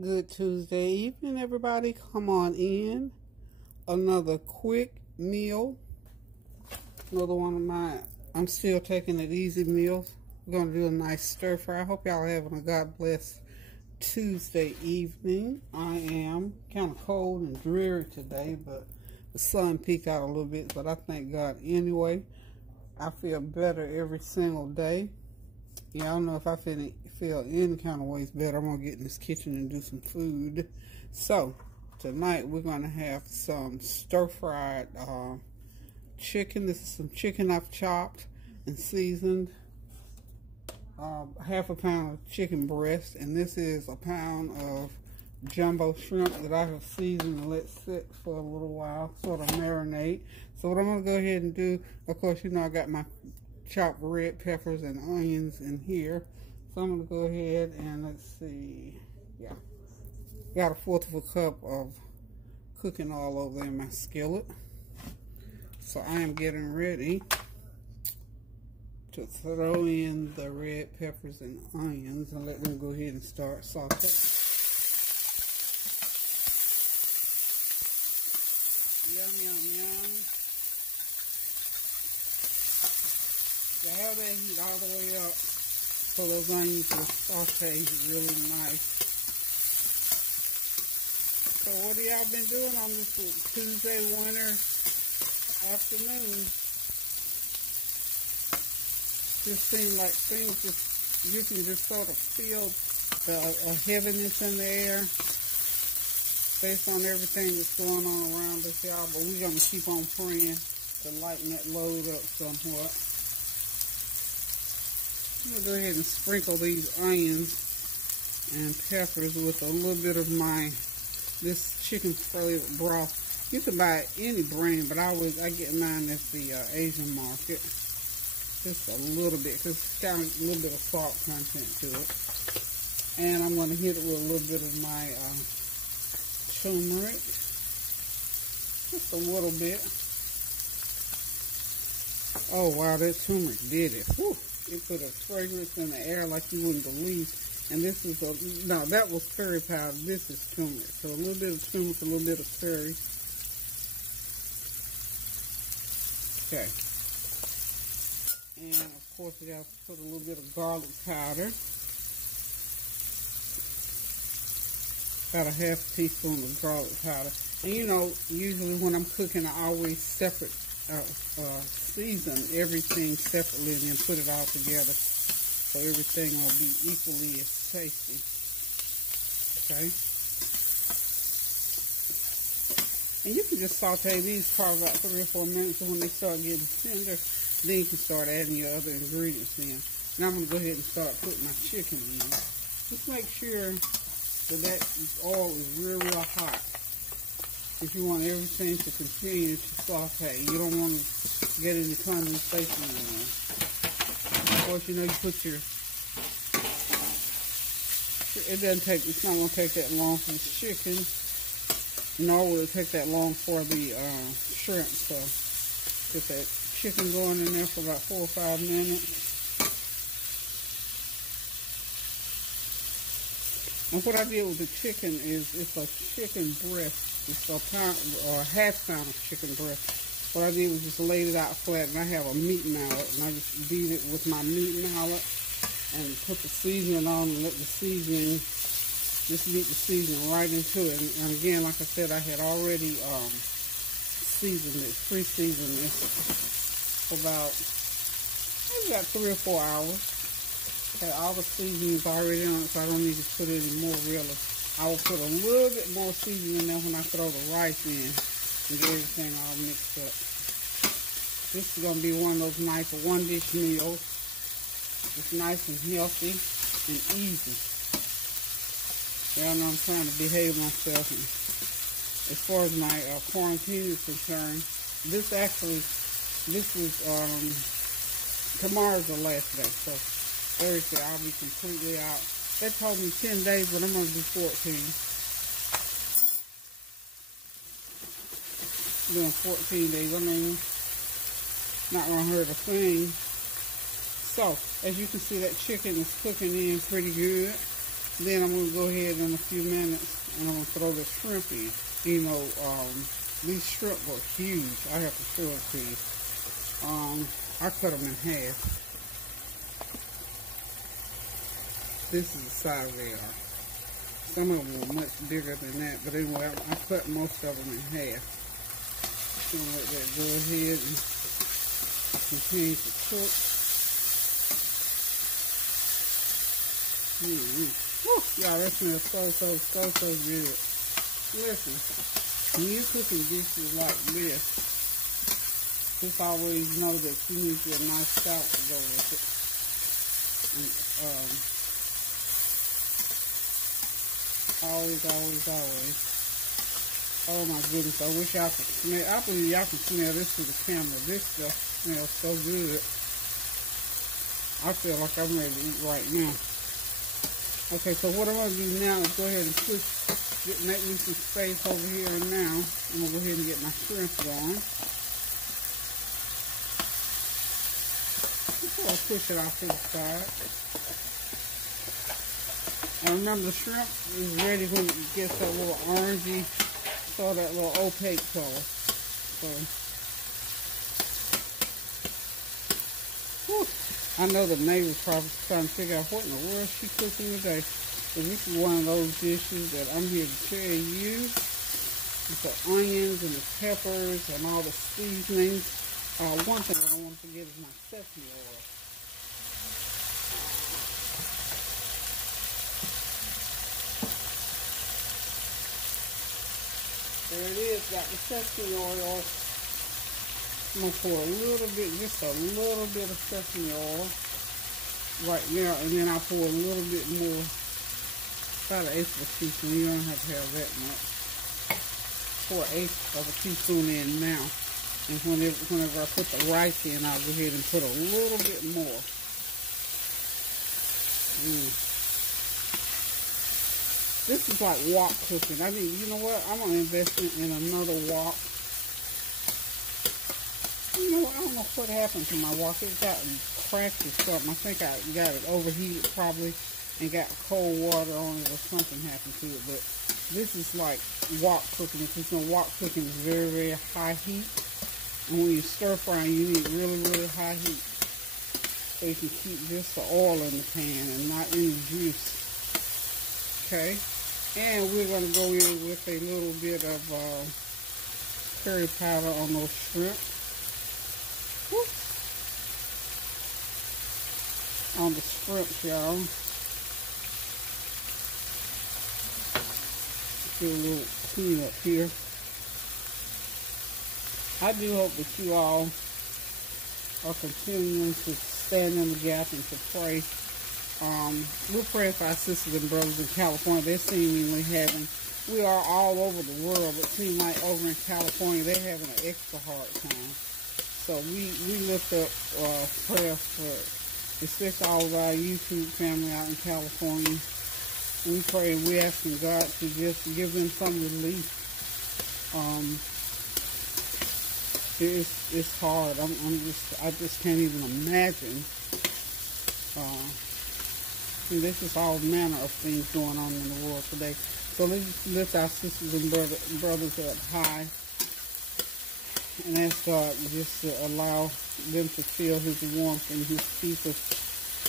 Good Tuesday evening, everybody. Come on in. Another quick meal. Another one of my, I'm still taking it easy meals. We're going to do a nice stir fry. I hope y'all are having a God bless Tuesday evening. I am kind of cold and dreary today, but the sun peeked out a little bit, but I thank God anyway. I feel better every single day. Yeah, I don't know if I feel any kind of ways better. I'm going to get in this kitchen and do some food. So, tonight we're going to have some stir-fried chicken. This is some chicken I've chopped and seasoned. Half a pound of chicken breast. And this is a pound of jumbo shrimp that I have seasoned and let sit for a little while. Sort of marinate. So what I'm going to go ahead and do, of course, you know I got my chopped red peppers and onions in here. So I'm going to go ahead and let's see. Yeah. Got a fourth of a cup of cooking oil over in my skillet. So I am getting ready to throw in the red peppers and onions and let them go ahead and start sauteing. Yum, yum, yum. To have that heat all the way up so those onions will saute really nice. So what have y'all been doing on this Tuesday winter afternoon? Just seems like things just, you can just sort of feel a heaviness in the air based on everything that's going on around us, y'all. But we're going to keep on praying to lighten that load up somewhat. I'm going to go ahead and sprinkle these onions and peppers with a little bit of this chicken flavored broth. You can buy any brand, but I get mine at the Asian market. Just a little bit, because it's got a little bit of salt content to it. And I'm going to hit it with a little bit of my turmeric. Just a little bit. Oh, wow, that turmeric did it. Whew. It put a fragrance in the air like you wouldn't believe. And this is no, that was curry powder. This is turmeric. So a little bit of turmeric, a little bit of curry. Okay. And of course, you have to put a little bit of garlic powder. About a half teaspoon of garlic powder. And you know, usually when I'm cooking, I always season everything separately and then put it all together so everything will be equally as tasty. Okay. And you can just saute these for about 3 or 4 minutes, and when they start getting tender, then you can start adding your other ingredients in. And I'm going to go ahead and start putting my chicken in. Just make sure that oil is real hot. If you want everything to continue to saute, you don't want to get any condensation in there. Of course, you know, you put it's not going to take that long for the chicken, nor will it take that long for the shrimp. So, get that chicken going in there for about 4 or 5 minutes. And what I did with the chicken is, it's a chicken breast. It's a pound or a half pound of chicken breast. What I did was just laid it out flat, and I have a meat mallet, and I just beat it with my meat mallet and put the seasoning on and let the seasoning, just beat the seasoning right into it. And again, like I said, I had already seasoned it, pre-seasoned it for about 3 or 4 hours. Had all the seasonings already on it, so I don't need to put any more really. I will put a little bit more seasoning in there when I throw the rice in and get everything all mixed up. This is going to be one of those nice one-dish meals. It's nice and healthy and easy. Y'all know I'm trying to behave myself. And as far as my quarantine is concerned, tomorrow's the last day, so Thursday I'll be completely out. They told me 10 days, but I'm going to do 14. Doing 14 days. I mean, not going to hurt a thing. So, as you can see, that chicken is cooking in pretty good. Then I'm going to go ahead in a few minutes and I'm going to throw the shrimp in. You know, these shrimp were huge. I have to show it to you. I cut them in half. This is the size they are. Some of them were much bigger than that, but anyway, I cut most of them in half. Just gonna let that go ahead and continue to cook. Y'all, that smells so good. Listen, when you're cooking dishes like this, just always know that you need a nice salt to go with it. And, always. Oh my goodness, I wish y'all could smell. I believe y'all can smell this through the camera. This stuff smells so good. I feel like I'm ready to eat right now. Okay, so what I'm going to do now is go ahead and make me some space over here and now. I'm going to go ahead and get my shrimp going. Before I push it off to the side. And remember, the shrimp is ready when it gets that little orangey, so that little opaque color. So, whew, I know the neighbors probably trying to figure out what in the world she's cooking today. So this is one of those dishes that I'm here to tell you. With the onions and the peppers and all the seasonings. One thing I don't want to forget is my sesame oil. There it is, got the sesame oil. I'm going to pour a little bit, just a little bit of sesame oil right now, and then I'll pour a little bit more, about an eighth of a teaspoon. You don't have to have that much. Pour an eighth of a teaspoon in now, and whenever I put the rice in, I'll go ahead and put a little bit more. This is like wok cooking. I mean, you know what? I'm going to invest in another wok. You know what? I don't know what happened to my wok. It got cracked or something. I think I got it overheated probably and got cold water on it or something happened to it. But this is like wok cooking. Because you know, wok cooking is very, very high heat. And when you stir frying, you need really, really high heat. So you can keep just the oil in the pan and not any juice. Okay. And we're going to go in with a little bit of curry powder on those shrimp. Woo. On the shrimp, y'all. Do a little clean up here. I do hope that you all are continuing to stand in the gap and to pray. We're praying for our sisters and brothers in California. They're seemingly we are all over the world, but it seems like over in California, they're having an extra hard time. So we lift up prayer for especially all of our YouTube family out in California. We pray and we're asking God to just give them some relief. It's hard. I just can't even imagine. There's just all manner of things going on in the world today. So let's lift our sisters and brothers up high and ask God just to allow them to feel His warmth and His peace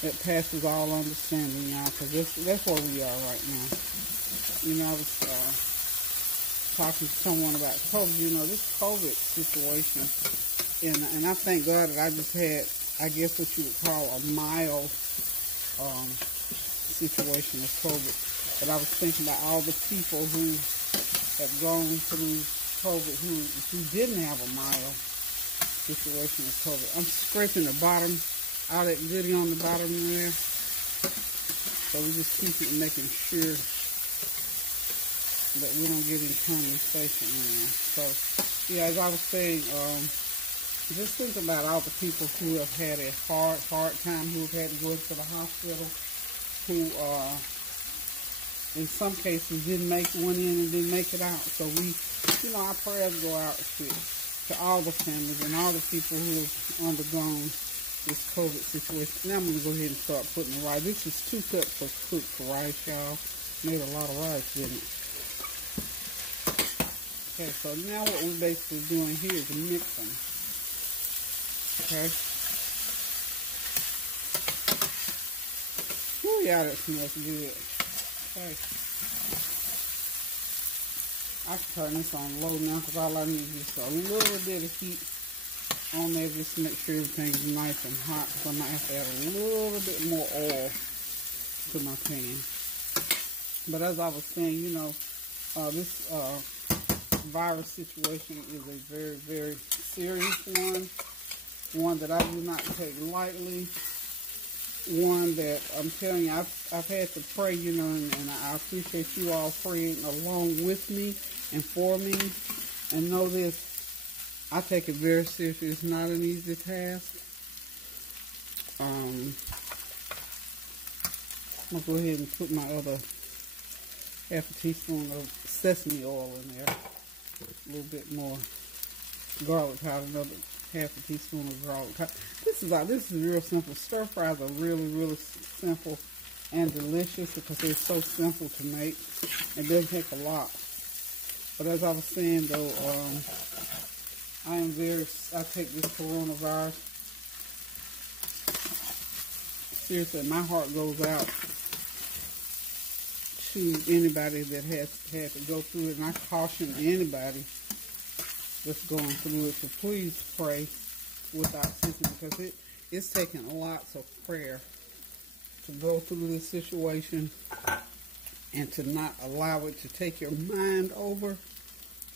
that passes all understanding, y'all. Because that's where we are right now. You know, I was talking to someone about COVID. You know, this COVID situation, and I thank God that I just had, I guess what you would call a mild situation of COVID. But I was thinking about all the people who have gone through COVID who didn't have a mild situation of COVID. I'm scraping the bottom, all that goodie on the bottom there. So we just keep it making sure that we don't get any condensation in there. So yeah, as I was saying, just think about all the people who have had a hard time, who have had to go into the hospital, who in some cases went in and didn't make it out. So our prayers go out to all the families and all the people who have undergone this COVID situation. Now I'm going to go ahead and start putting the rice. This is 2 cups of cooked rice, y'all. Made a lot of rice, didn't it? Okay, so now what we're basically doing here is mixing. Okay. Ooh, yeah, that smells good. Okay. I can turn this on low now because all I need is just a little bit of heat on there just to make sure everything's nice and hot. So I might have to add a little bit more oil to my pan. But as I was saying, you know, this virus situation is a very, very serious one that I do not take lightly, one that I'm telling you, I've had to pray, you know, and I appreciate you all praying along with me and for me. And know this, I take it very seriously. It's not an easy task. I'm going to go ahead and put my other half a teaspoon of sesame oil in there. A little bit more garlic powder, another half a teaspoon of garlic powder. This is real simple. Stir fries are really, really simple and delicious because they're so simple to make. It doesn't take a lot. But as I was saying though, I take this coronavirus seriously. My heart goes out to anybody that has had to go through it, and I caution anybody that's going through it to please pray without ceasing, because it's taking lots of prayer to go through this situation and to not allow it to take your mind over,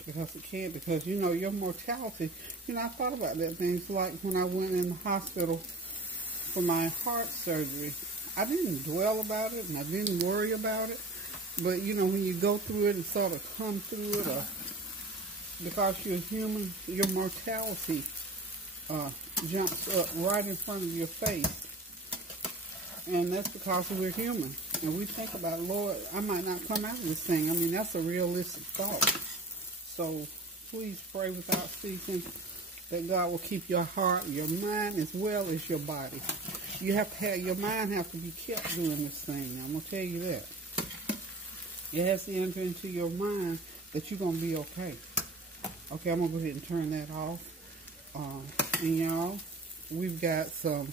because it can, because you know your mortality. You know, I thought about that things like when I went in the hospital for my heart surgery. I didn't dwell about it and I didn't worry about it. But, you know, when you go through it and sort of come through it, because you're human, your mortality jumps up right in front of your face. And that's because we're human. And we think about, Lord, I might not come out of this thing. I mean, that's a realistic thought. So please pray without ceasing that God will keep your heart, your mind, as well as your body. You have to have, your mind has to be kept doing this thing. I'm going to tell you that. It has to enter into your mind that you're going to be okay. Okay, I'm going to go ahead and turn that off. And y'all, we've got some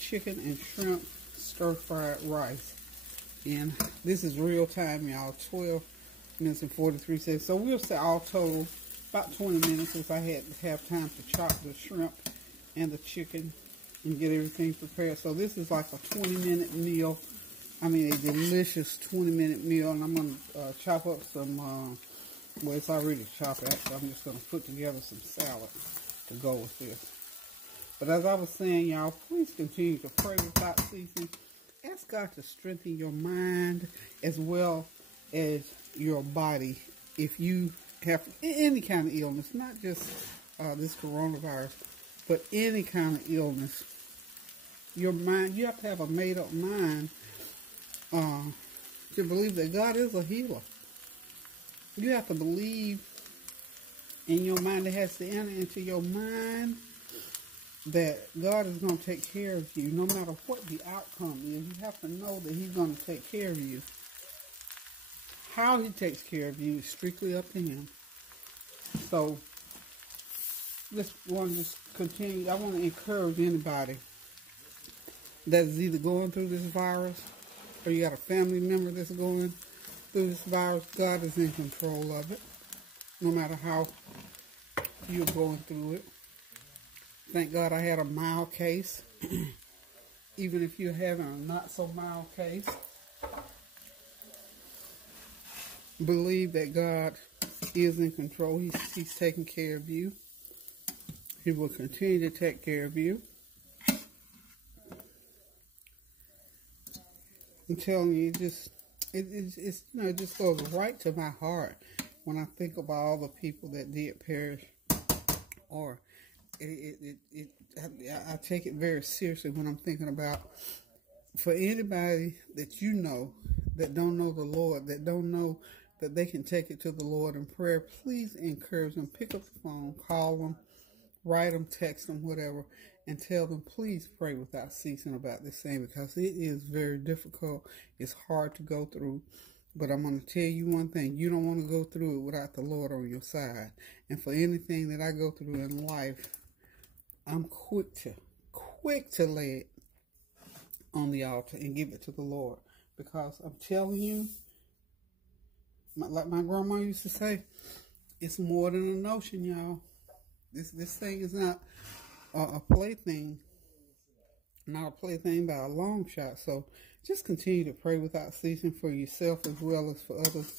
chicken and shrimp stir-fried rice. And this is real time, y'all. 12 minutes and 43 seconds. So we'll say all total about 20 minutes if I had to have time to chop the shrimp and the chicken and get everything prepared. So this is like a 20-minute meal. I mean, a delicious 20-minute meal. And I'm going to chop up some, well, it's already chopped. Actually, I'm just going to put together some salad to go with this. But as I was saying, y'all, please continue to pray without ceasing. Ask God to strengthen your mind as well as your body. If you have any kind of illness, not just this coronavirus, but any kind of illness, your mind, you have to have a made-up mind to believe that God is a healer. You have to believe in your mind. It has to enter into your mind that God is going to take care of you no matter what the outcome is. You have to know that He's going to take care of you. How He takes care of you is strictly up to Him. So, let's want to just continue. I want to encourage anybody that is either going through this virus or you got a family member that's going through this virus. God is in control of it, no matter how you're going through it. Thank God I had a mild case. Even if you're having a not so mild case, believe that God is in control. He's taking care of you. He will continue to take care of you. I'm telling you, it's you know, it just goes right to my heart when I think about all the people that did perish. Or I take it very seriously when I'm thinking about, for anybody that you know that don't know the Lord, that don't know that they can take it to the Lord in prayer, please encourage them. Pick up the phone, call them, write them, text them, whatever, and tell them, please pray without ceasing about this thing, because it is very difficult. It's hard to go through. But I'm going to tell you one thing. You don't want to go through it without the Lord on your side. And for anything that I go through in life, I'm quick to lay it on the altar and give it to the Lord. Because I'm telling you, like my grandma used to say, it's more than a notion, y'all. This thing is not a plaything. Not a plaything by a long shot. So just continue to pray without ceasing for yourself as well as for others.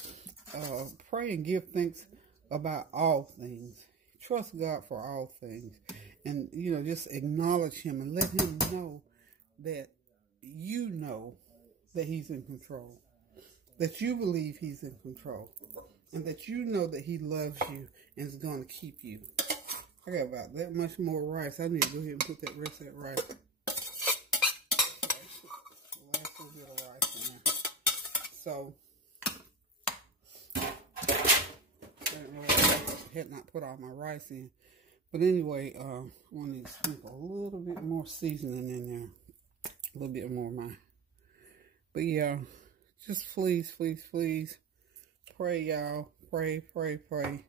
Pray and give thanks about all things. Trust God for all things. And, you know, just acknowledge Him and let Him know that you know that He's in control. That you believe He's in control. And that you know that He loves you and is going to keep you. I got about that much more rice. I need to go ahead and put that rest of that rice. Last little bit of rice in there. So, I had not put all my rice in. But anyway, I want to sprinkle a little bit more seasoning in there. A little bit more of mine. But yeah, just please, please, please pray, y'all. Pray, pray, pray.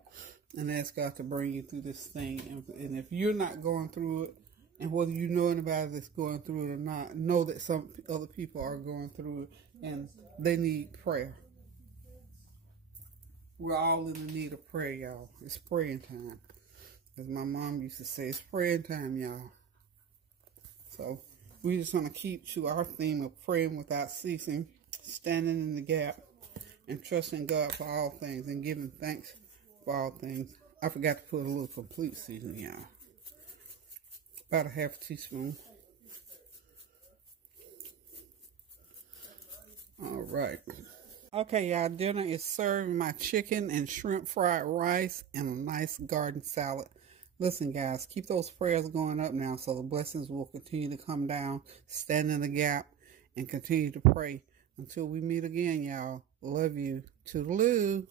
And ask God to bring you through this thing. And if you're not going through it, and whether you know anybody that's going through it or not, know that some other people are going through it and they need prayer. We're all in the need of prayer, y'all. It's praying time. As my mom used to say, it's praying time, y'all. So we're just going to keep to our theme of praying without ceasing, standing in the gap, and trusting God for all things and giving thanks for all things. I forgot to put a little complete seasoning, y'all. About a half a teaspoon. All right. Okay, y'all, dinner is served. My chicken and shrimp fried rice and a nice garden salad. Listen, guys, keep those prayers going up now so the blessings will continue to come down. Stand in the gap and continue to pray. Until we meet again, y'all. Love you. Toodaloo.